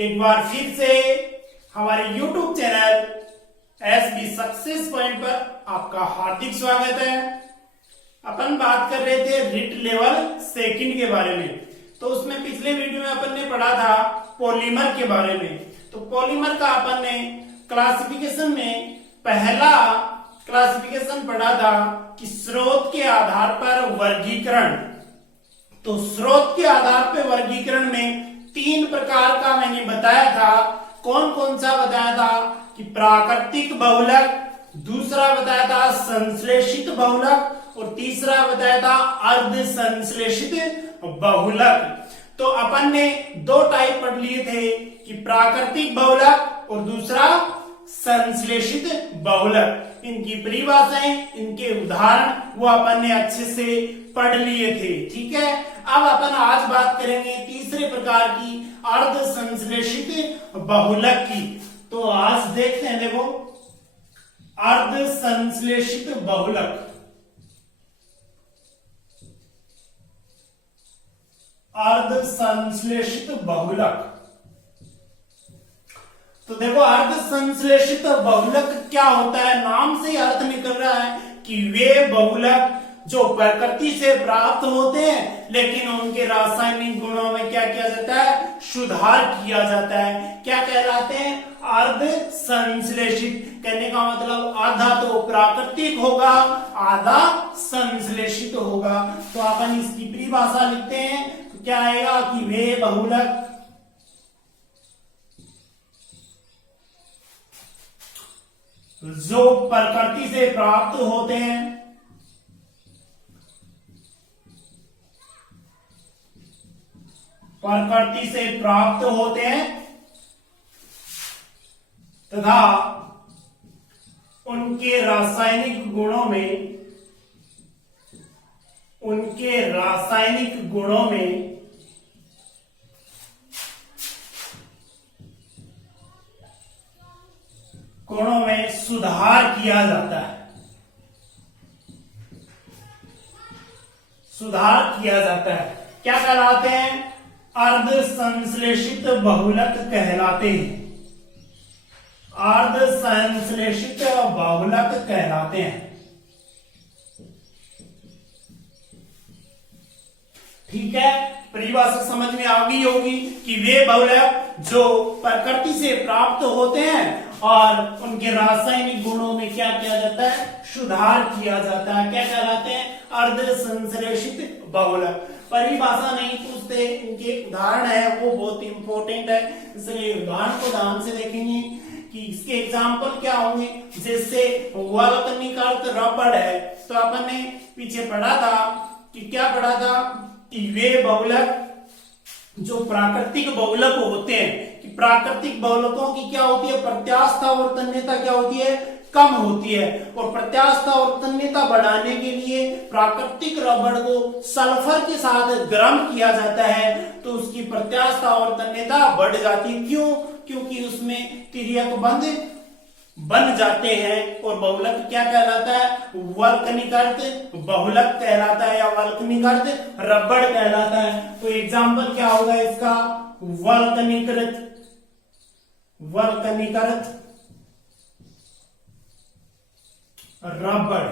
एक बार फिर से हमारे YouTube channel SB success point पर आपका हार्दिक स्वागत है। अपन बात कर रहे थे रिट लेवल सेकंड के बारे में। तो उसमें पिछले वीडियो में अपन ने पढ़ा था पॉलीमर के बारे में। तो पॉलीमर का अपन ने क्लासिफिकेशन में पहला क्लासिफिकेशन पढ़ा था कि स्रोत के आधार पर वर्गीकरण। तो स्रोत के आधार पर वर्गीकरण में तीन प्रकार का मैंने बताया था। कौन कौन सा बताया था कि प्राकृतिक बहुलक, दूसरा बताया था संश्लेषित बहुलक और तीसरा बताया था अर्ध संश्लेषित बहुलक। तो अपन ने दो टाइप पढ़ लिए थे कि प्राकृतिक बहुलक और दूसरा संश्लेषित बहुलक। इनकी परिभाषाएं, इनके उदाहरण वो अपन ने अच्छे से पढ़ लिए थे। ठीक है, अब अपन आज बात करेंगे तीसरे प्रकार की अर्ध संश्लेषित बहुलक की। तो आज देखते हैं, देखो अर्ध संश्लेषित बहुलक। अर्ध संश्लेषित बहुलक, तो देखो अर्ध संश्लेषित बहुलक क्या होता है। नाम से ही अर्थ निकल रहा है कि वे बहुलक जो प्रकृति से प्राप्त होते हैं, लेकिन उनके रासायनिक गुणों में क्या किया जाता है, सुधार किया जाता है। क्या कहलाते हैं, अर्ध संश्लेषित। कहने का मतलब आधा तो प्राकृतिक होगा, आधा संश्लेषित होगा। तो अपन इसकी परिभाषा लिखते हैं, तो क्या आएगा कि वे बहुलक जो प्रकृति से प्राप्त होते हैं, प्रकृति से प्राप्त होते हैं तथा उनके रासायनिक गुणों में, उनके रासायनिक गुणों में सुधार किया जाता है, सुधार किया जाता है। क्या कहलाते हैं, अर्ध संश्लेषित बहुलक कहलाते हैं। अर्ध संश्लेषित बहुलक कहलाते हैं। ठीक है, परिभाषा समझ में आ गई होगी कि वे बहुलक जो प्रकृति से प्राप्त होते हैं और उनके रासायनिक गुणों में क्या किया जाता है, सुधार किया जाता है। क्या कहलाते हैं, अर्ध संश्लेषित बहुलक। परिभाषा नहीं पूछते, इनके उदाहरण है वो बहुत इंपॉर्टेंट है, इसलिए उदाहरण को ध्यान से देखेंगे कि इसके एग्जाम्पल क्या होंगे। जैसे वल्कनिक अर्थ रबड़ है, तो अपन ने पीछे पढ़ा था कि क्या पढ़ा था कि वे बहुलक जो प्राकृतिक बहुलक होते हैं, कि प्राकृतिक बहुलकों की क्या होती है, प्रत्यास्थता और तन्यता क्या होती है, कम होती है। और प्रत्यास्थता और तन्यता बढ़ाने के लिए प्राकृतिक रबड़ को सल्फर के साथ गर्म किया जाता है, तो उसकी प्रत्यास्थता और तन्यता बढ़ जाती है। क्यों? क्योंकि उसमें तिर्यक बंध बन जाते हैं। और बहुलक क्या कहलाता है, वल्कनिक अर्थ बहुलक कहलाता है या वल्कनिक अर्थ रबड़ कहलाता है। तो एग्जाम्पल क्या होगा इसका, वल्कनिक अर्थ, वल्कनिक अर्थ रबड़।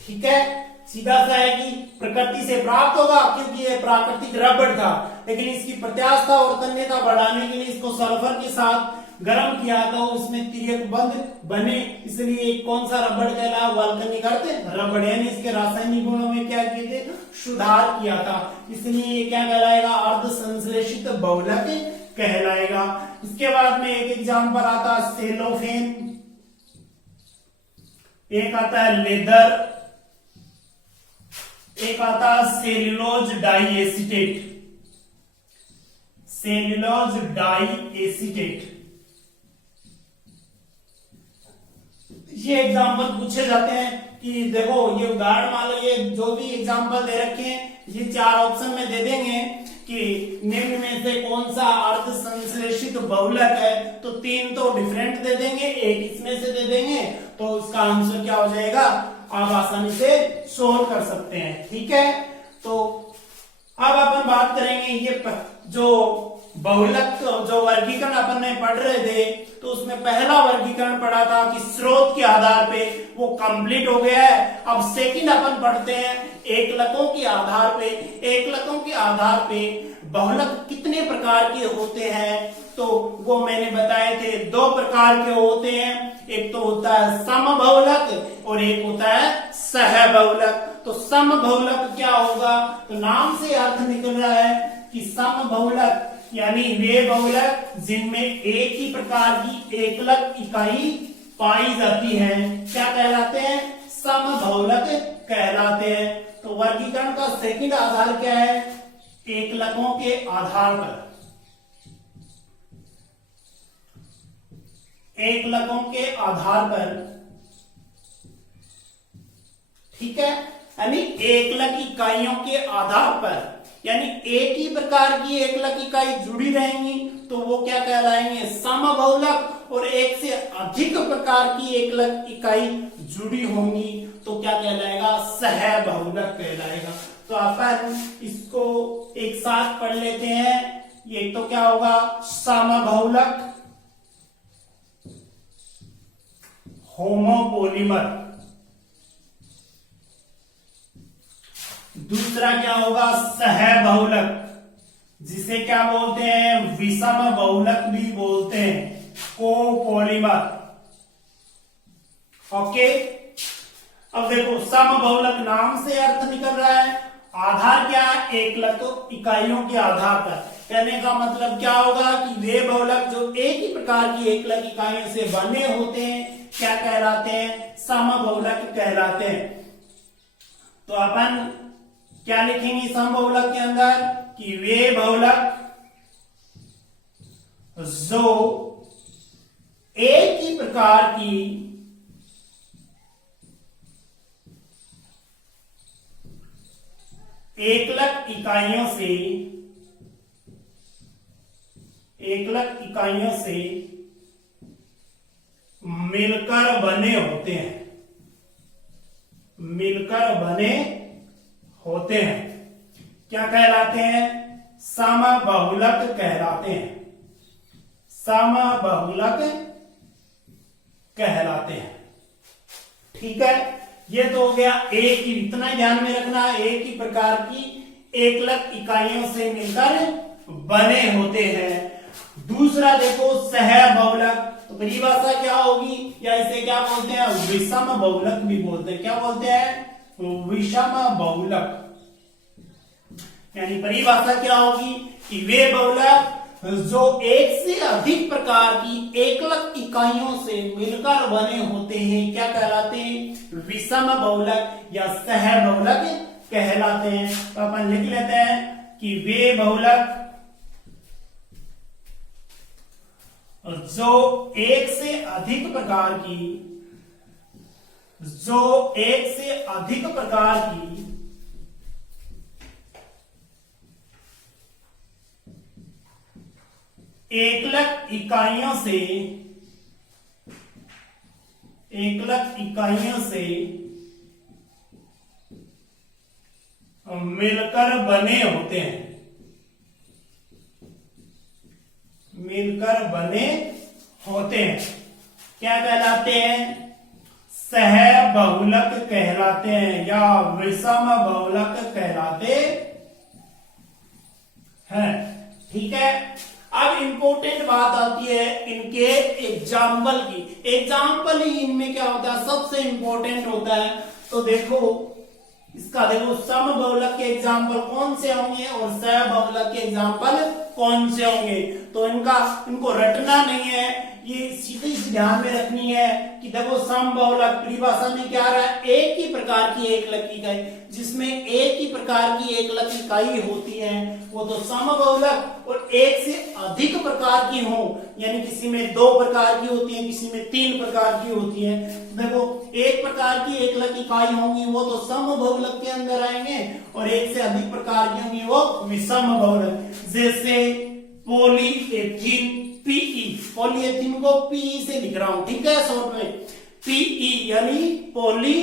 ठीक है, सीधा सा है कि प्रकृति से प्राप्त होगा क्योंकि ये प्राकृतिक रबड़ था, लेकिन इसकी प्रत्यास्थता और तन्यता बढ़ाने के लिए इसको सल्फर के साथ गर्म किया तो उसमें तिर्यक बंध बने, इसलिए कौन सा रबड़ कहला, वल्कनिक अर्थ रबड़। यानी इसके रासायनिक गुणों में क्या किए थे, सुधार किया था, इसलिए ये क्या कहलाएगा, अर्ध संश्लेषित बहुलक कहलाएगा। इसके बाद में एक एग्जाम्पल आता है सेलोफेन, एक आता है लेदर, एक आता है cellulose diacetate, cellulose diacetate. ये एग्जाम्पल पूछे जाते हैं कि देखो ये उदाहरण मान लो, ये जो भी एग्जाम्पल दे रखे हैं ये चार ऑप्शन में दे देंगे कि निम्न में से कौन सा अर्ध संश्लेषित बहुलक है, तो तीन तो डिफरेंट दे देंगे, एक इसमें से दे देंगे, तो उसका आंसर क्या हो जाएगा, आप आसानी से सोल्व कर सकते हैं। ठीक है, तो अब अपन बात करेंगे ये जो बहुलक जो वर्गीकरण अपन ने पढ़ रहे थे, तो उसमें पहला वर्गीकरण पढ़ा था कि स्रोत के आधार पे, वो कंप्लीट हो गया है। अब सेकंड अपन पढ़ते हैं एकलकों के आधार पे। एकलकों के आधार पे बहुलक कितने प्रकार के होते हैं, तो वो मैंने बताए थे 2 प्रकार के होते हैं। एक तो होता है समबहुलक और एक होता है सहबहुलक। तो समबहुलक क्या होगा, तो नाम से अर्थ निकल रहा है कि समबहुलक यानी वे बहुलक जिनमें एक ही प्रकार की एकलक इकाई पाई जाती है, क्या कहलाते हैं, समबहुलक कहलाते हैं। तो वर्गीकरण का सेकंड आधार क्या है, एकलकों के आधार पर। एकलकों के आधार पर, ठीक है, यानी एकलक इकाइयों के आधार पर, यानी एक ही प्रकार की एकलक इकाई जुड़ी रहेंगी तो वो क्या कहलाएंगे, समबहुलक। और एक से अधिक प्रकार की एकलक इकाई जुड़ी होंगी तो क्या कहलाएगा, सहबहुलक कहलाएगा। तो अपन इसको एक साथ पढ़ लेते हैं। ये तो क्या होगा, समबहुलक होमोपोलीमर। दूसरा क्या होगा, सहबहुलक, जिसे क्या बोलते हैं, विषम बहुलक भी बोलते हैं, कोपॉलीमर। ओके, अब देखो समबहुलक नाम से अर्थ निकल रहा है, आधार क्या है, एकलक इकाइयों के आधार पर। कहने का मतलब क्या होगा कि वे बहुलक जो एक ही प्रकार की एकलक इकाइयों से बने होते हैं क्या कहलाते हैं, समबहुलक कहलाते हैं। तो अपन क्या लिखेंगे समबहुलक के अंदर कि वे बहुलक जो एक ही प्रकार की एकलक इकाइयों से मिलकर बने होते हैं, मिलकर बने होते हैं, क्या कहलाते हैं, समबहुलक कहलाते हैं, समबहुलक कहलाते हैं। ठीक है, ये तो हो गया एक ही, इतना ध्यान में रखना, एक ही प्रकार की एकलक इकाइयों से मिलकर बने होते हैं। दूसरा देखो सहबहुलक, तो परिभाषा क्या होगी, या इसे क्या बोलते हैं, विषम बहुलक भी बोलते हैं। क्या बोलते हैं, विषम बहुलक। यानी परिभाषा क्या होगी कि वे बहुलक जो एक से अधिक प्रकार की एकलक इकाइयों से मिलकर बने होते हैं क्या कहलाते हैं, विषम बहुलक या सहबहुलक कहलाते हैं। तो अपन लिख लेते हैं कि वे बहुलक जो एक से अधिक प्रकार की एकलक इकाइयों से मिलकर बने होते हैं, क्या कहलाते हैं, सहबहुलक कहलाते हैं या विषम बहुलक कहलाते हैं। ठीक है, अब इंपॉर्टेंट बात आती है इनके एग्जाम्पल की। एग्जाम्पल ही इनमें क्या होता है, सबसे इंपॉर्टेंट होता है। तो देखो इसका, देखो समबहुलक के एग्जाम्पल कौन से होंगे और सहबहुलक के एग्जाम्पल कौन से होंगे। तो इनको रटना नहीं है, ये सीधे ध्यान में रखनी है कि देखो समबहुलक परिभाषा में क्या रहा है, एक ही प्रकार की एकलक इकाई, जिसमें एक ही प्रकार की एकलक इकाई होती है वो तो समबहुलक। और एक से अधिक प्रकार की हो, यानी किसी में 2 प्रकार की होती है, किसी में 3 प्रकार की होती है। देखो एक प्रकार की एकलक इकाई होंगी वो तो समबहुलक के अंदर आएंगे, और एक से अधिक प्रकार की होंगी वो विषम बहुलक। जैसे पॉलीएथीन पीई, पॉलीएथीन को पीई से लिख रहा हूं, ठीक है, शॉर्ट में पीई यानी पॉली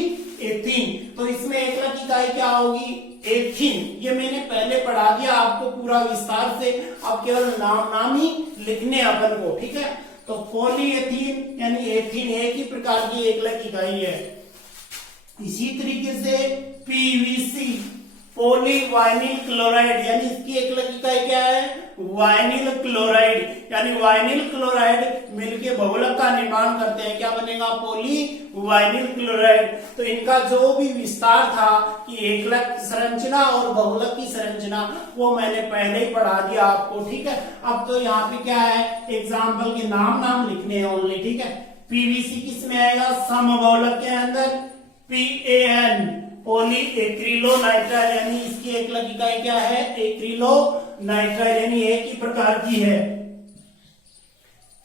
एथीन। तो इसमें एकलक इकाई क्या होगी? एथीन। ये मैंने पहले पढ़ा दिया आपको पूरा विस्तार से, अब केवल नाम ही लिखने अपन को, ठीक है। तो पॉलीएथीन यानी एथीन एक ही प्रकार की एकलक इकाई है। इसी तरीके से पीवीसी पॉलीवाइनिल क्लोराइड यानी इसकी एकलक इकाई क्या है? वाइनिल क्लोराइड यानी वाइनिल क्लोराइड मिलके बहुलक का निर्माण करते हैं, क्या बनेगा? पॉलीवाइनिल क्लोराइड। तो इनका जो भी विस्तार था कि एकलक संरचना और बहुलक की संरचना, वो मैंने पहले ही पढ़ा दिया आपको, ठीक है। अब तो यहाँ पे क्या है, एग्जाम्पल के नाम लिखने हैं ओनली, ठीक है। पीवीसी किस में आएगा? समबहुलक के अंदर। PAN पॉली एक्रिलोनाइट्राइल यानी इसकी एकलक इकाई क्या है? एक्रिलोनाइट्राइल यानी एक ही प्रकार की है।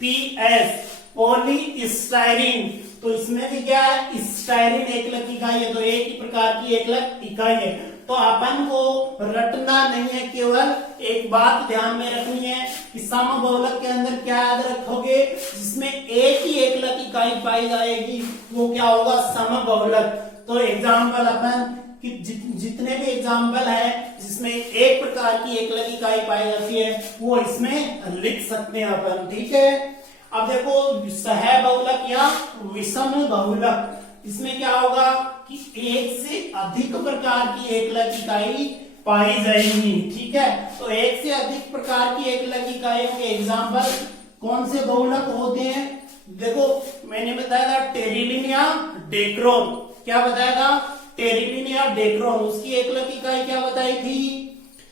PS पॉलीस्टाइरीन, तो इसमें भी क्या है? स्टाइरीन एकलक इकाई है, तो एक ही प्रकार की एकलक इकाई है। तो अपन को रटना नहीं है, केवल एक बात ध्यान में रखनी है कि समबहुलक के अंदर क्या याद रखोगे? जिसमें एक ही एकलक इकाई पाई जाएगी वो क्या होगा? समबहुलक। तो एग्जाम्पल अपन कि जितने भी एग्जाम्पल है जिसमें एक प्रकार की एकलक इकाई पाई जाती है वो इसमें लिख सकते हैं अपन, ठीक है। अब देखो सहबहुलक या विषम बहुलक, इसमें क्या होगा कि एक से अधिक प्रकार की एकलक इकाई पाई जाएगी, ठीक है। तो एक से अधिक प्रकार की एकलक इकाइयों के एग्जाम्पल कौन से बहुलक होते हैं? देखो मैंने बताया था टेरिलिन या डेक्रोन। क्या बताया था? टेरिलिन या डेक्रोन। उसकी एकलक इकाई क्या बताई थी?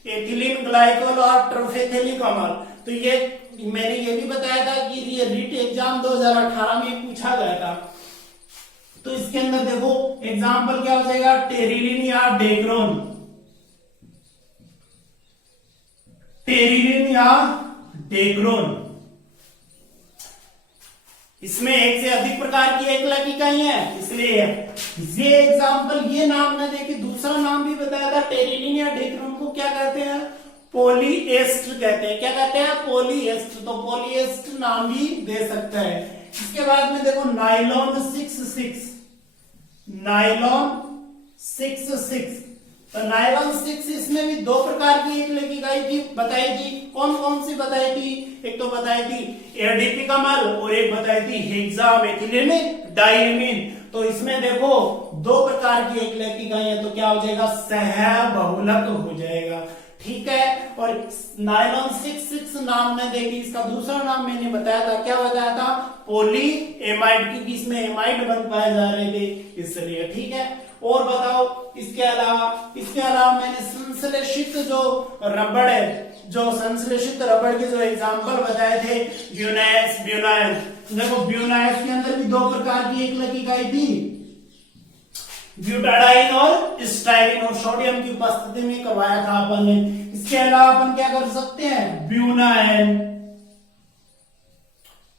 एथिलीन ग्लाइकोल और ट्रोफेथिलिक अम्ल। तो ये मैंने ये भी बताया था कि ये रीट एग्जाम 2018 में पूछा गया था। तो इसके अंदर देखो एग्जाम्पल क्या हो जाएगा? टेरिलिन या डेक्रोन। टेरिलिन या डेक्रोन, इसमें एक से अधिक प्रकार की एकलक इकाई है, इसलिए ये एग्जाम्पल ये नाम न देके दूसरा नाम भी बताया था। टेरिलिन या डेक्रोन को क्या कहते हैं? पॉलीएस्टर कहते हैं। क्या कहते हैं? पॉलीएस्टर। तो पॉलीएस्टर नाम भी दे सकता है। इसके बाद में देखो नाइलॉन 66, नाइलॉन 66। तो नायलॉन 6 इसमें भी दो प्रकार की एकलक इकाई थी, बताई थी। कौन कौन सी बताई थी? एक तो बताई थी एडिपिक अम्ल और एक बताई थी हेक्सामेथिलीन डायमीन। तो इसमें देखो दो प्रकार की एकलक इकाई है, तो क्या हो जाएगा? सहबहुलक हो जाएगा, ठीक है। और नायलॉन 66 नाम न देगी, इसका दूसरा नाम मैंने बताया था। क्या बताया था? पॉली एमाइड, क्योंकि इसमें एमाइड बन पाए जा रहे थे इसलिए, ठीक है। और बताओ इसके अलावा मैंने संश्लेषित जो रबड़ है, जो संश्लेषित रबड़ के जो एग्जाम्पल बताए थे ब्यूनाइस, ब्यूनाइल। देखो ब्यूनाइस के अंदर भी दो प्रकार की एकलक इकाई थी, ब्यूटाडाइन और स्टाइरिन, और सोडियम की उपस्थिति में करवाया था अपन ने। इसके अलावा अपन क्या कर सकते हैं? ब्यूनाएन,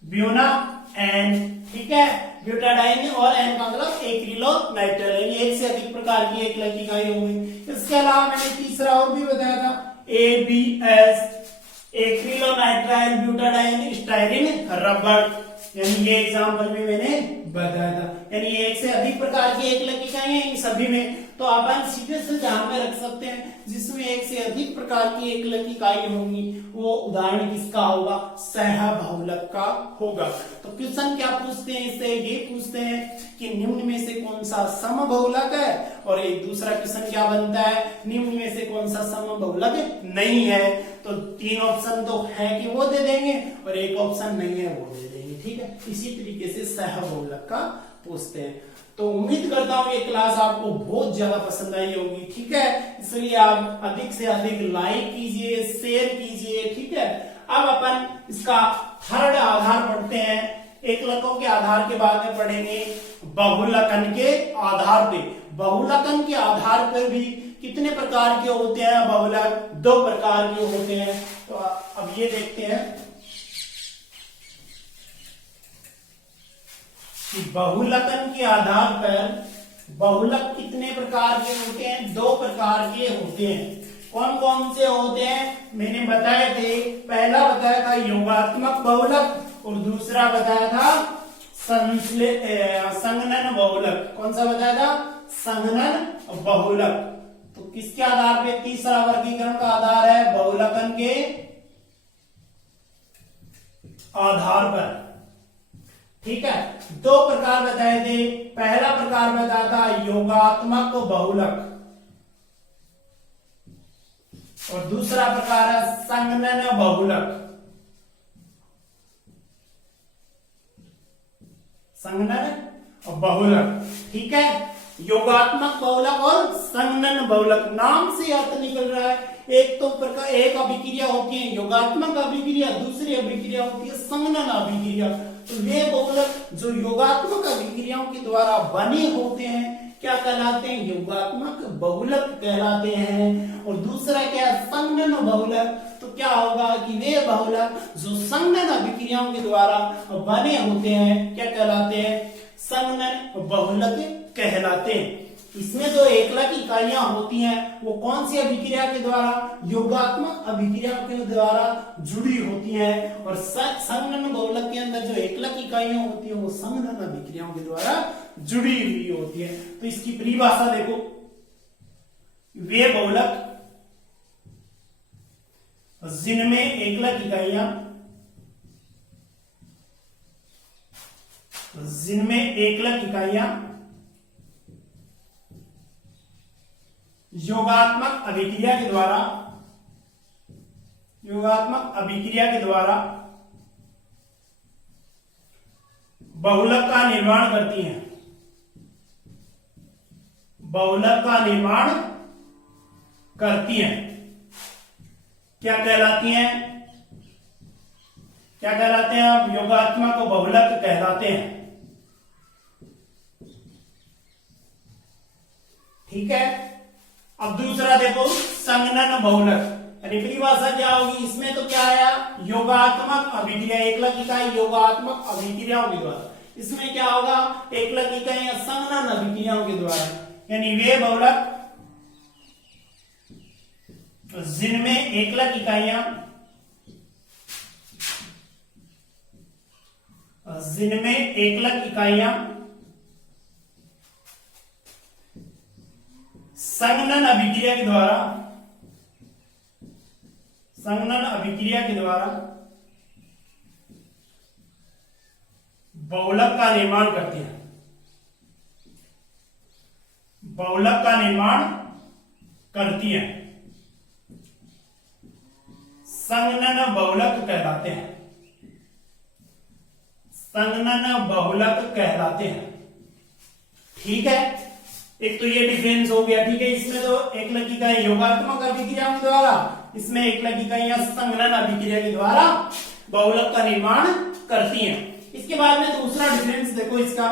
ब्यूनाएन, ठीक है। ब्यूटाडाइन और एन का मतलब एक्रिलोनाइट्राइल, एक से अधिक प्रकार की एकलक इकाई हो गई। इसके अलावा मैंने तीसरा और भी बताया था ABS, एक्रिलोनाइट्राइल ब्यूटाडाइन स्टाइरिन रबड़, यानी ये एग्जाम्पल भी मैंने बताया था। यानी एक से अधिक प्रकार की एकलक इकाई है इन सभी में। तो अपन सीधे से ध्यान में रख सकते हैं जिसमें एक से अधिक प्रकार की एकलक इकाई होंगी वो उदाहरण किसका होगा? सहबहुलक का होगा। तो क्वेश्चन क्या पूछते हैं इससे? ये पूछते हैं कि निम्न में से कौन सा समबहुलक है, और एक दूसरा क्वेश्चन क्या बनता है? निम्न में से कौन सा समबहुलक नहीं है। तो तीन ऑप्शन तो है कि वो दे देंगे और एक ऑप्शन नहीं है वो दे देंगे, ठीक है। इसी तरीके से सहबहुलक का पूछते हैं। तो उम्मीद करता हूं ये क्लास आपको बहुत ज्यादा पसंद आई होगी, ठीक है। इसलिए आप अधिक से अधिक लाइक कीजिए, शेयर कीजिए, ठीक है। अब अपन इसका थर्ड आधार पढ़ते हैं। एकलकों के आधार के बाद में पढ़ेंगे बहुलकन के आधार पे। बहुलकन के आधार पर भी कितने प्रकार के होते हैं बहुलक? दो प्रकार के होते हैं। तो अब ये देखते हैं कि बहुलकन के आधार पर बहुलक कितने प्रकार के होते हैं? दो प्रकार के होते हैं। कौन कौन से होते हैं मैंने बताए थे? पहला बताया था योगात्मक बहुलक और दूसरा बताया था संघनन बहुलक। कौन सा बताया था? संघनन बहुलक। तो किसके आधार पे? तीसरा वर्गीकरण का आधार है बहुलकन के आधार पर। ठीक है, दो प्रकार बताए थे। पहला प्रकार बताया था योगात्मक बहुलक और दूसरा प्रकार है संघनन बहुलक। संघनन और बहुलक। ठीक है, योगात्मक बहुलक और संघनन बहुलक, नाम से अर्थ निकल रहा है। एक तो प्रकार, एक अभिक्रिया होती है योगात्मक अभिक्रिया, दूसरी अभिक्रिया होती है संघनन अभिक्रिया। तो वे बहुलक जो योगात्मक अभिक्रियाओं के द्वारा बने होते हैं क्या कहलाते हैं? योगात्मक बहुलक कहलाते हैं। और दूसरा क्या है? संघनन बहुलक। तो क्या होगा कि वे बहुलक जो संघनन अभिक्रियाओं के द्वारा बने होते हैं क्या कहलाते हैं? संघनन बहुलक कहलाते हैं। इसमें जो एकलक इकाइयां होती हैं वो कौन सी अभिक्रिया के द्वारा? योगात्मक अभिक्रिया के द्वारा जुड़ी होती हैं। और संघनन बहुलक के अंदर जो एकलक इकाइयां होती है वो संघनन अभिक्रियाओं के द्वारा जुड़ी हुई होती है। तो इसकी परिभाषा देखो, वे बहुलक जिनमें एकलक इकाइयां योगात्मक अभिक्रिया के द्वारा बहुलक का निर्माण करती हैं। क्या कहलाती हैं? अब योगात्मक बहुलक कहलाते हैं। ठीक है, अब दूसरा देखो संघनन बहुलक, यानी परिभाषा क्या होगी इसमें? तो क्या आया? योगात्मक अभिक्रिया, एकलक इकाई योगात्मक अभिक्रियाओं के द्वारा। इसमें क्या होगा? एकलक इकाई संघनन अभिक्रियाओं के द्वारा, यानी वे बहुलक जिनमें एकलक इकाइयां संघनन अभिक्रिया के द्वारा बहुलक का निर्माण करती हैं। संघनन बहुलक कहलाते हैं। ठीक है, एक तो ये डिफरेंस हो गया। ठीक है, इसमें तो एकलक इकाई योगात्मक अभिक्रियाओं के द्वारा, इसमें एकलक इकाइयां संघनन अभिक्रिया के द्वारा बहुलक का निर्माण करती हैं। इसके बाद में दूसरा डिफरेंस देखो, इसका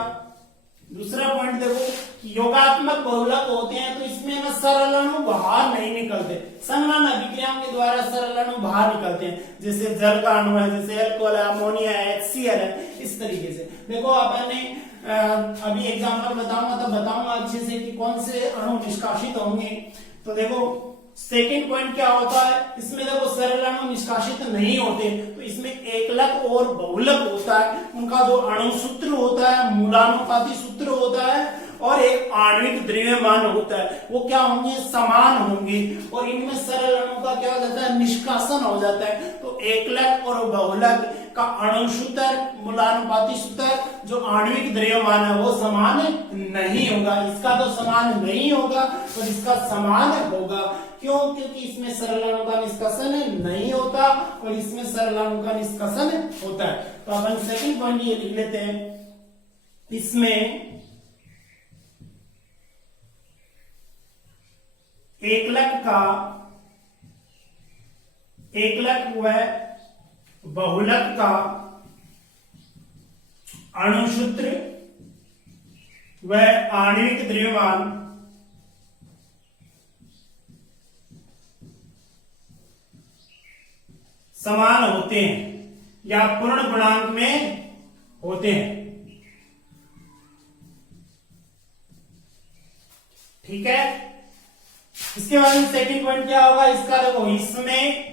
दूसरा पॉइंट देखो कि योगात्मक बहुलक होते हैं तो इसमें ना सरल अणु बाहर नहीं निकलते। संघनन अभिक्रियाओं के द्वारा सरल अणु बाहर निकलते हैं, जैसे जल का अणु है, जैसे अल्कोहल है, अमोनिया है, HCl है। इस तरीके से देखो, आपने अभी एग्जाम्पल बताऊंगा तब बताऊंगा अच्छे से कि कौन से अणु निष्कासित होंगे। तो देखो सेकेंड पॉइंट क्या होता है, इसमें देखो सरल अणु निष्कासित नहीं होते, तो इसमें एकलक और बहुलक होता है। उनका जो अणु सूत्र होता है, मूलानुपाती सूत्र होता है और एक आणविक द्रव्यमान होता है, वो क्या होंगे? समान होंगे। और इनमें सरल अणु का क्या हो जाता है? निष्कासन हो जाता है। तो एकलक और बहुलक का अणु सूत्र, मूलानुपाती सूत्र, जो आणविक द्रव्यमान है वो समान नहीं होगा। इसका तो समान नहीं होगा और इसका समान होगा। क्यों? क्योंकि इसमें सरल अणु का निष्कासन नहीं होता और इसमें सरल अणु का निष्कासन होता है। तो अपन सेकंड पॉइंट ये लिख लेते हैं, इसमें एकलक व बहुलक का अणुसूत्र व आणविक द्रव्यमान समान होते हैं या पूर्ण गुणांक में होते हैं। ठीक है, इसके बाद में सेकंड पॉइंट क्या होगा इसका? देखो, इसमें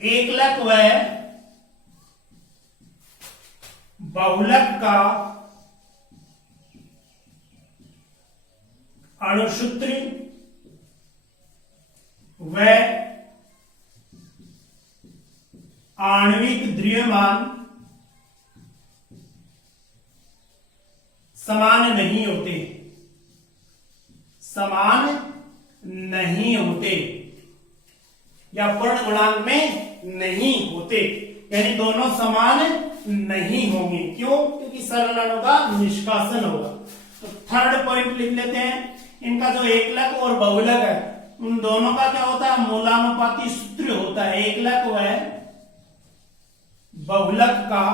एकलक व बहुलक का अणुसूत्र व आणविक द्रव्यमान समान नहीं होते, समान नहीं होते या पूर्ण गुणांक में नहीं होते, यानी दोनों समान नहीं होंगे। क्यों? क्योंकि सरल अणु का निष्कासन होगा। तो थर्ड पॉइंट लिख लेते हैं, इनका जो एकलक और बहुलक है उन दोनों का क्या होता है, मूलानुपाती सूत्र होता है। एकलक व बहुलक का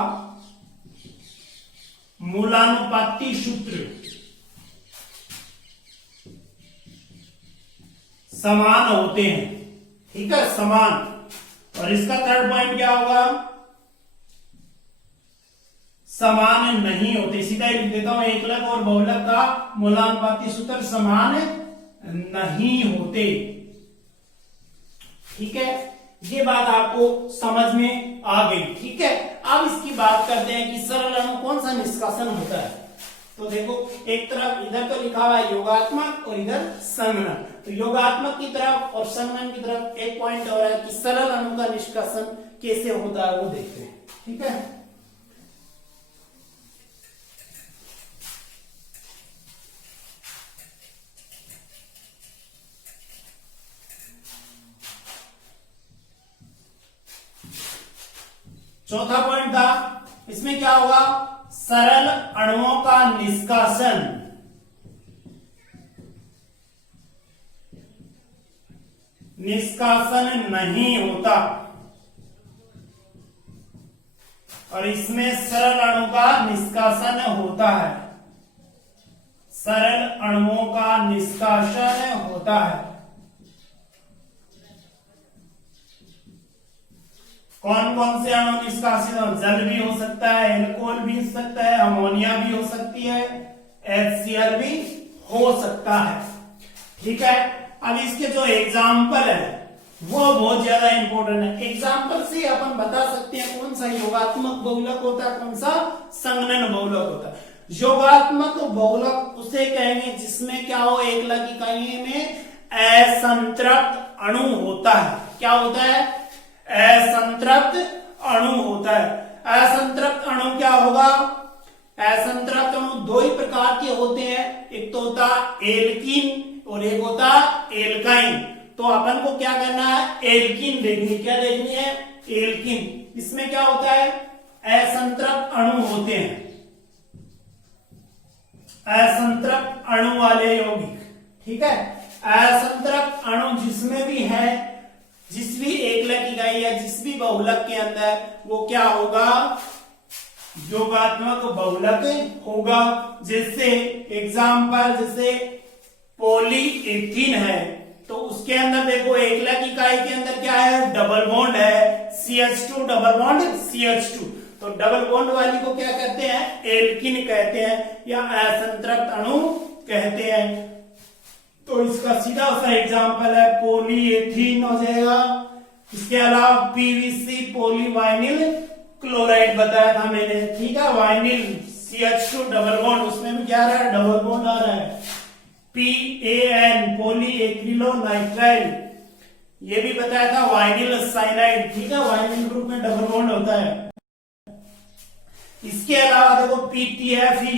मूलानुपाती सूत्र समान होते हैं, ठीक है, समान। और इसका थर्ड पॉइंट क्या होगा, समान नहीं होते। सीधा ही लिख देता हूं, एकलक और बहुलक का मूलानुपाती सूत्र समान नहीं होते, ठीक है। ये बात आपको समझ में आ गई, ठीक है। अब इसकी बात करते हैं कि सरल अणु कौन सा निष्कासन होता है। तो देखो, एक तरफ इधर तो लिखा हुआ है योगात्मक और इधर संघनन। तो योगात्मक की तरफ और संघनन की तरफ एक पॉइंट हो रहा है कि सरल अणु का निष्कासन कैसे होता है वो देखते हैं, ठीक है। चौथा पॉइंट था, इसमें क्या होगा, सरल अणुओं का निष्कासन नहीं होता और इसमें सरल अणु का निष्कासन होता है। सरल अणुओं का निष्कासन होता है। कौन कौन से अणु निष्कासित हो, जल भी हो सकता है, एल्कोहल भी हो सकता है, अमोनिया भी हो सकती है, HCl भी हो सकता है, ठीक है। अब इसके जो एग्जाम्पल है वो बहुत ज्यादा इंपॉर्टेंट है। एग्जाम्पल से अपन बता सकते हैं कौन सा योगात्मक बहुलक होता है, कौन सा संघनन बहुलक होता है। योगात्मक बहुलक उसे कहेंगे जिसमें क्या हो, एकलक इकाई में असंतृप्त अणु होता है। क्या होता है, असंतृप्त अणु होता है। असंतृप्त अणु क्या होगा, असंतृप्त अणु दो ही प्रकार के होते हैं, एक तो होता एल्कीन और एक होता एल्काइन। तो अपन को क्या करना है, एल्कीन देखनी। क्या देखनी है, एल्कीन। इसमें क्या होता है, असंतृप्त अणु होते हैं, असंतृप्त अणु वाले यौगिक, ठीक है। असंतृप्त अणु जिसमें भी है, जिस भी एकलक इकाई या जिस भी बहुलक के अंदर, वो क्या होगा, योगात्मक बहुलक होगा। जैसे एग्जाम्पल, जैसे पॉलीएथीन है, तो उसके अंदर देखो एकलक इकाई के अंदर क्या है, डबल बॉन्ड है, CH2 डबल बॉन्ड CH2। तो डबल बॉन्ड वाली को क्या कहते हैं, एल्कीन कहते हैं या असंतृप्त अणु कहते हैं। तो इसका सीधा सा एग्जाम्पल है पॉलीएथीन हो जाएगा। इसके अलावा PVC पॉलीवाइनिल क्लोराइड बताया था मैंने, ठीक है। वाइनिल CH2 डबल बॉन्ड, उसमें भी क्या आ रहा है, डबल बॉन्ड आ रहा है। PAN पॉलीएक्रिलोनाइट्राइल, ये भी बताया था वाइनिल साइनाइड, ठीक है। वाइनिल ग्रुप में डबल बॉन्ड होता है। इसके अलावा देखो PTFE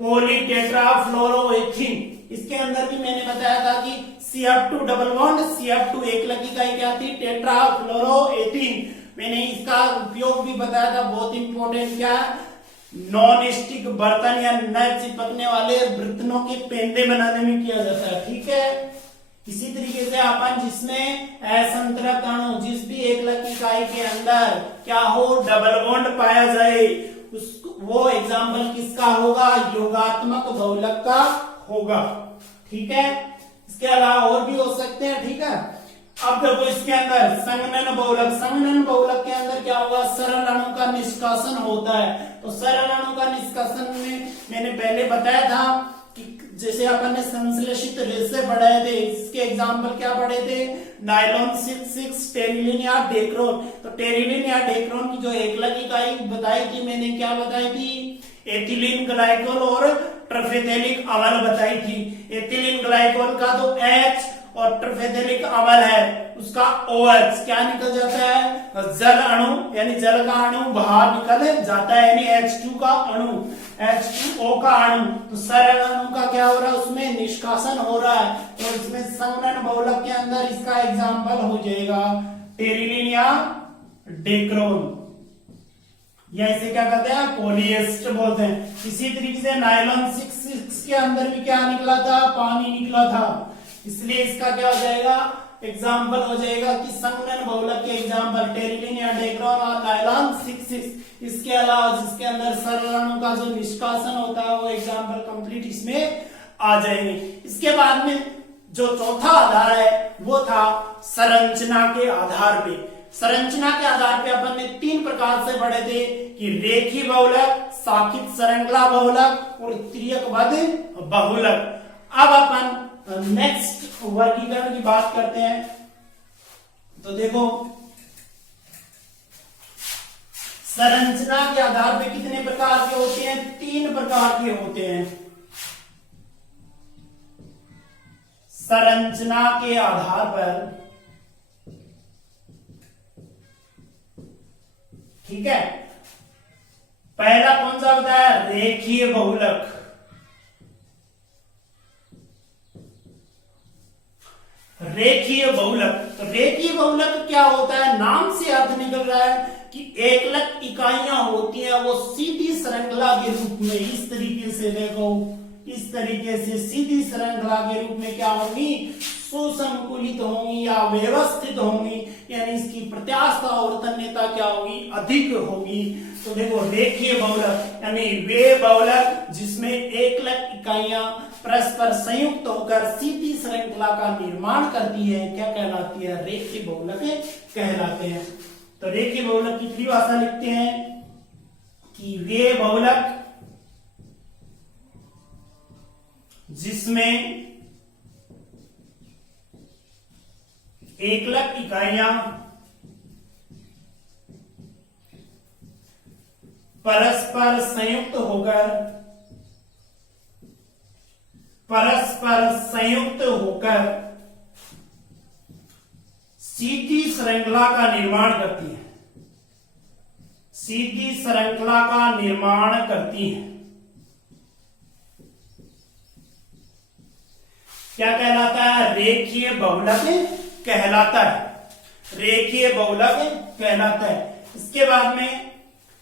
पॉलीटेट्राफ्लोरोएथीन, इसके अंदर भी मैंने बताया था कि CF2 डबल बॉन्ड CF2 एकलक इकाई क्या थी, टेट्राफ्लोरोएथीन। मैंने इसका उपयोग भी बताया था, बहुत इंपॉर्टेंट, क्या नॉन स्टिक बर्तन या न चिपकने वाले बर्तनों के पेंदे बनाने में किया जाता है, ठीक है। इसी तरीके से अपन जिसमें असंतृप्त अणु, जिस भी एकलक इकाई के अंदर क्या हो, डबल बॉन्ड पाया जाए, वो एग्जाम्पल किसका होगा, योगात्मक बहुलक का होगा, ठीक है। इसके अलावा और भी हो सकते हैं, ठीक है। अब देखो इसके अंदर संघनन बहुलक, संघनन बहुलक के अंदर क्या होगा, सरल अणु का निष्कासन होता है। तो सरल अणु का निष्कासन में मैंने पहले बताया था कि जैसे अपन ने संश्लेषित रेशे पढ़ाए थे, इसके एग्जाम्पल क्या पढ़े थे, नायलॉन 6 टेरिलिन या डेक्रोन। तो टेरिलिन या डेक्रोन की जो एकलक इकाई बताई थी मैंने, क्या बताई थी, एथिलीन ग्लाइकोल और ट्रफेथेलिक अम्ल बताई थी। एथिलीन ग्लाइकोल का तो H और ट्रफेथेलिक अम्ल है उसका OH क्या निकल जाता है, जल अणु, यानी जल का अणु बाहर निकल जाता है, यानी H2 का अणु, H2O का अणु। तो सरल अणु का क्या हो रहा है, उसमें निष्कासन हो रहा है, तो इसमें संघनन बहुलक के अंदर इसका एग्जाम्पल हो जाएगा टेरिलीन या डेक्रोन, या इसे क्या कहते हैं, पॉलिएस्टर बोलते हैं। इसी तरीके से नायलॉन 6 के अंदर भी क्या निकला था, पानी निकला था, इसलिए इसका क्या हो जाएगा, एग्जाम्पल हो जाएगा कि संघनन बहुलक के एग्जाम्पल टेरिलीन या डेक्रोन और नायलॉन 6। इसके अलावा जिसके अंदर सरल अणु का जो निष्कासन होता है वो एग्जाम्पल कंप्लीट इसमें आ जाएंगे। इसके बाद में जो चौथा आधार है वो था संरचना के आधार पे। संरचना के आधार पे अपन ने 3 प्रकार से पढ़े थे कि रेखीय बहुलक, साखित श्रृंखला बहुलक और त्रियकबद्ध बहुलक। अब अपन नेक्स्ट वर्गीकरण की बात करते हैं। तो देखो संरचना के आधार पे कितने प्रकार के होते हैं, 3 प्रकार के होते हैं। संरचना के आधार पर, ठीक है, पहला कौन सा बताया, रेखीय बहुलक। रेखीय बहुलक, तो रेखीय बहुलक क्या होता है, नाम से अर्थ निकल रहा है कि एकलक इकाइयां होती हैं वो सीधी श्रृंखला के रूप में, इस तरीके से देखो, इस तरीके से सीधी श्रृंखला के रूप में क्या होंगी, सुसंकुलित होंगी या व्यवस्थित होंगी, यानी इसकी प्रत्यास्थता और तन्यता क्या होगी, अधिक होगी। तो देखो रेखीय बहुलक यानी वे बहुलक जिसमें एकलक इकाइयां परस्पर संयुक्त होकर सीधी श्रृंखला का निर्माण करती है, क्या कहलाती है, रेखीय बहुलक कहलाते हैं। तो रेखीय बहुलक की परिभाषा लिखते हैं कि वे बहुलक जिसमें एकलक इकाइयां परस्पर संयुक्त होकर सीधी श्रृंखला का निर्माण करती है, सीधी श्रृंखला का निर्माण करती है, क्या कहलाता है, रेखीय बहुलक कहलाता है, रेखीय बहुलक कहलाता है। इसके बाद में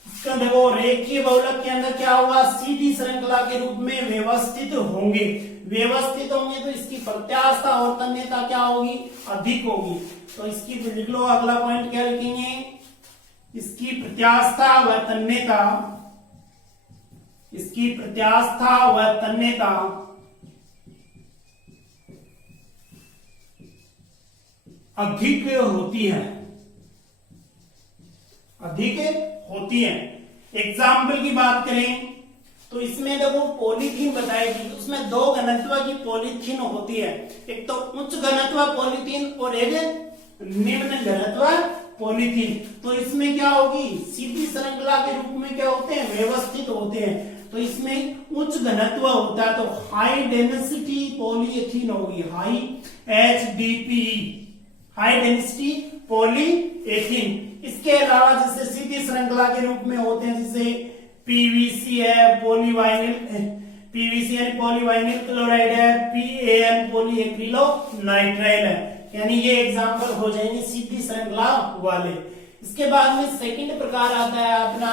इसका देखो रेखीय बहुलक के अंदर क्या होगा, सीधी श्रृंखला के रूप में व्यवस्थित होंगे, व्यवस्थित होंगे तो इसकी प्रत्यास्थता और तन्यता क्या होगी, अधिक होगी। तो इसकी लिख लो, अगला पॉइंट क्या लिखेंगे, इसकी प्रत्यास्थता व तन्यता, इसकी प्रत्यास्थता व तन्यता अधिक होती है, अधिक होती है। एग्जाम्पल की बात करें तो इसमें देखो पॉलीथीन बताएगी, उसमें 2 घनत्व की पॉलीथीन होती है, एक तो उच्च घनत्व पॉलीथीन और एक निम्न घनत्व पॉलीथीन। तो इसमें क्या होगी, सीधी श्रृंखला के रूप में क्या होते हैं, व्यवस्थित होते हैं। तो इसमें उच्च घनत्व होता है तो हाई डेंसिटी पॉलीएथीन होगी, हाई HDPE, हाई डेंसिटी पॉलीएथीन। इसके अलावा जैसे सीधी श्रृंखला के रूप में होते हैं जैसे PVC है, पॉलीवाइनिल, PVC यानी पॉलीवाइनिल क्लोराइड है, PAN पॉलीएक्रिलोनाइट्राइल है, यानी ये एग्जांपल हो जाएंगे सीधी श्रृंखला वाले। इसके बाद में सेकंड प्रकार आता है अपना,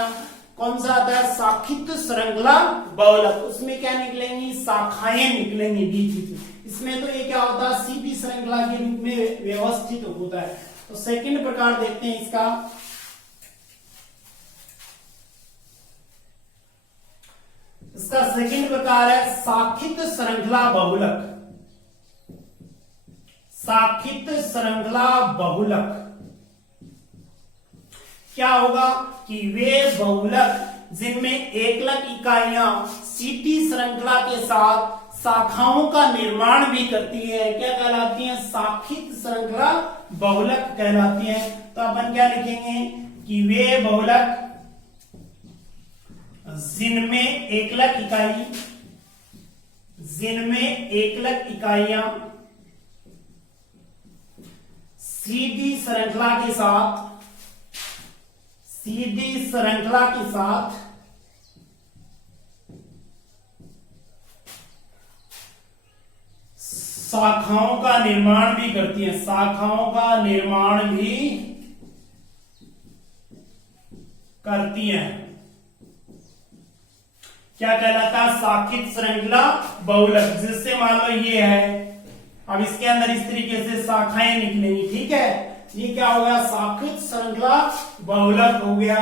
कौन सा आता है, साखित श्रृंखला बहुलक। उसमें क्या निकलेंगी, शाखाएं निकलेंगी बीच में। इसमें तो ये क्या होता है, सीधी श्रृंखला के रूप में व्यवस्थित होता है। तो सेकंड प्रकार देखते हैं इसका, इसका सेकंड प्रकार है साखित श्रृंखला बहुलक। साखित श्रृंखला बहुलक क्या होगा कि वे बहुलक जिनमें एकलक इकाइयां सीधी श्रृंखला के साथ शाखाओं का निर्माण भी करती है, क्या कहलाती हैं, साखित श्रृंखला बहुलक कहलाती हैं। तो अपन क्या लिखेंगे कि वे बहुलक जिनमें एकलक इकाइयां सीधी श्रृंखला के साथ शाखाओं का निर्माण भी करती हैं, शाखाओं का निर्माण भी करती हैं। क्या कहलाता है? शाखित श्रृंखला बहुलक। जिससे मान लो ये है, अब इसके अंदर इस तरीके से शाखाएं निकलेंगी, ठीक है, ये क्या हो गया? शाखित श्रृंखला बहुलक हो गया।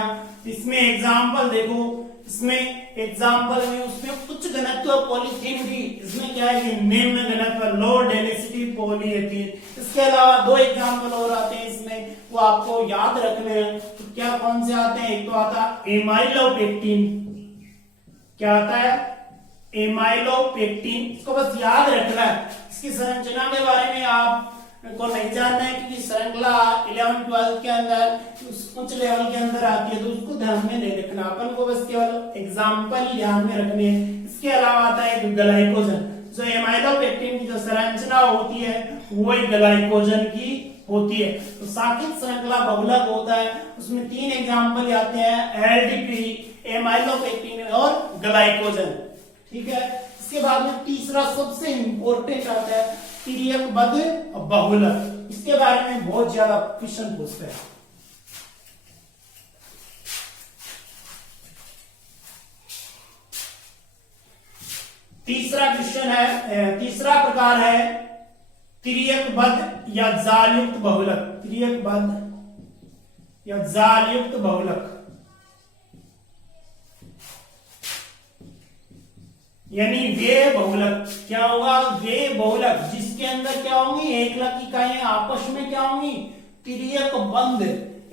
इसमें एग्जाम्पल देखो, इसमें एग्जाम्पल में उसमें उच्च घनत्व पॉलीथीन भी, इसमें क्या है? ये निम्न घनत्व लो डेंसिटी पॉलीएथीन। इसके अलावा दो एग्जाम्पल और आते हैं इसमें, वो आपको याद रखने हैं। तो क्या कौन से आते हैं? एक तो आता है एमाइलोपेक्टिन। क्या आता है? एमाइलोपेक्टिन। इसको बस याद रखना है। इसकी संरचना के बारे में आप को नहीं जानना है, क्योंकि श्रृंखला 11-12 के अंदर उच्च लेवल के अंदर आती है, तो उसको ध्यान में नहीं रखना, अपन को बस केवल एग्जाम्पल ध्यान में रखने हैं। इसके अलावा आता है ग्लाइकोजन। जो एमाइलोपेक्टिन की जो संरचना होती है वो ग्लाइकोजन की होती है। तो शाखित श्रृंखला बहुलक होता है, उसमें 3 एग्जाम्पल आते हैं, एलडीपी, एमाइलोपेक्टिन और ग्लाइकोजन, ठीक है। इसके बाद में तीसरा सबसे इंपॉर्टेंट आता है तिर्यकबद्ध बहुलक। इसके बारे में बहुत ज्यादा क्वेश्चन पूछते हैं। तीसरा क्वेश्चन है, तीसरा प्रकार है तिर्यकबद्ध या जालयुक्त बहुलक। तिर्यकबद्ध या जालयुक्त बहुलक यानी वे बहुलक। क्या होगा? वे बहुलक जिसके अंदर क्या होंगी? एकलक इकाइयां आपस में क्या होंगी? तिर्यकबद्ध,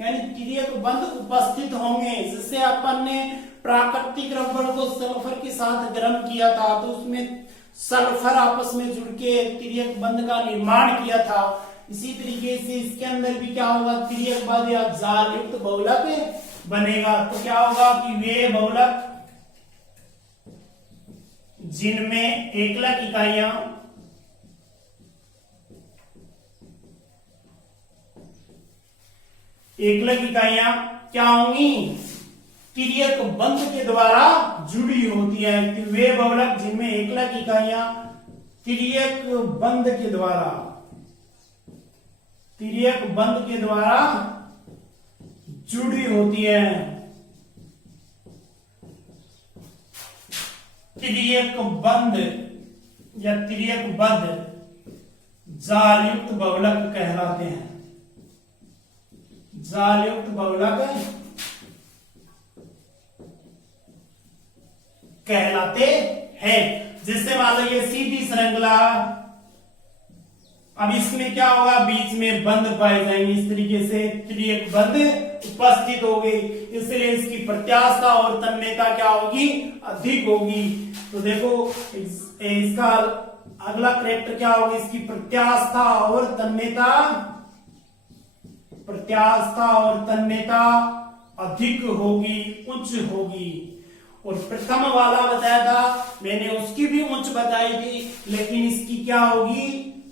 यानी तिर्यकबद्ध उपस्थित होंगे। जैसे अपन ने प्राकृतिक रबड़ को सल्फर के साथ गर्म किया था, तो उसमें सल्फर आपस में जुड़ के तिर्यकबद्ध का निर्माण किया था। इसी तरीके से इसके अंदर भी क्या होगा? तिर्यकबद्ध या जालयुक्त बहुलक बनेगा। तो क्या होगा कि वे बहुलक जिनमें एकलक इकाइयां क्या होंगी? तिर्यकबद्ध के द्वारा जुड़ी होती है। वे बहुलक जिनमें एकलक इकाइयां तिर्यकबद्ध के द्वारा जुड़ी होती है। तिर्यकबद्ध या तिर्यकबद्ध जालयुक्त बहुलक कहलाते हैं। जालयुक्त बहुलक कहलाते हैं। जिससे मान लो ये सीधी श्रृंखला, अब इसमें क्या होगा? बीच में बंद पाए जाएंगे, इस तरीके से तिर्यकबद्ध उपस्थित हो गई, इसलिए इसकी प्रत्यास्थता और तन्यता क्या होगी? अधिक होगी। तो देखो इसका अगला कैरेक्टर क्या होगी? इसकी प्रत्यास्थता और तन्यता अधिक होगी, उच्च होगी। और प्रथम वाला बताया था मैंने, उसकी भी उच्च बताई थी, लेकिन इसकी क्या होगी?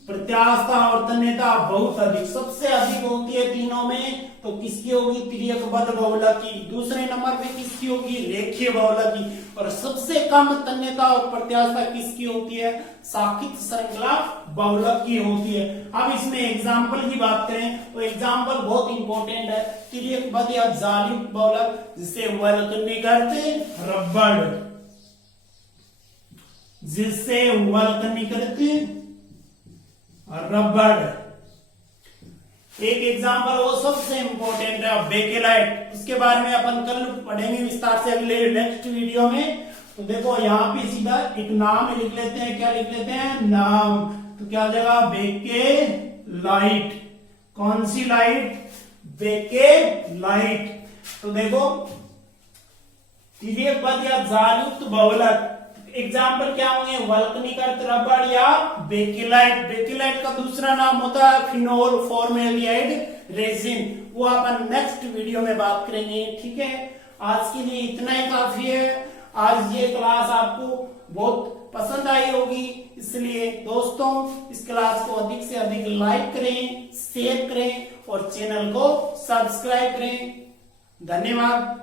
प्रत्यास्थता और तन्यता बहुत अधिक, सबसे अधिक होती है तीनों में। तो किसकी होगी? तिर्यकबद्ध बहुलक की। दूसरे नंबर पे किसकी होगी? रेखीय बहुलक की। और सबसे कम तन्यता और प्रत्यास्थता किसकी होती है? शाखित श्रृंखला बहुलक की होती है। अब इसमें एग्जाम्पल की बात करें तो एग्जाम्पल बहुत इंपॉर्टेंट है। तिर्यकबद्ध या जालयुक्त बहुलक, जिससे वल्कनीकृत रबड़। एक एग्जाम्पल वो सबसे इंपॉर्टेंट है बेकेलाइट, उसके बारे में अपन कल पढ़ेंगे विस्तार से अगले नेक्स्ट वीडियो में। तो देखो यहाँ पे सीधा एक नाम लिख लेते हैं। क्या लिख लेते हैं? नाम। तो क्या हो जाएगा? बेकेलाइट। कौन सी लाइट? बेकेलाइट। तो देखो तिर्यकबद्ध या जालयुक्त बहुलक एग्जाम्पल क्या होंगे? वल्कनीकृत रबड़ या बेकेलाइट। बेकेलाइट का दूसरा नाम होता है फिनोल फॉर्मेल्डिहाइड रेजिन, वो अपन नेक्स्ट वीडियो में बात करेंगे। ठीक है, आज के लिए इतना ही काफी है। आज ये क्लास आपको बहुत पसंद आई होगी, इसलिए दोस्तों इस क्लास को अधिक से अधिक लाइक करें, शेयर करें और चैनल को सब्सक्राइब करें। धन्यवाद।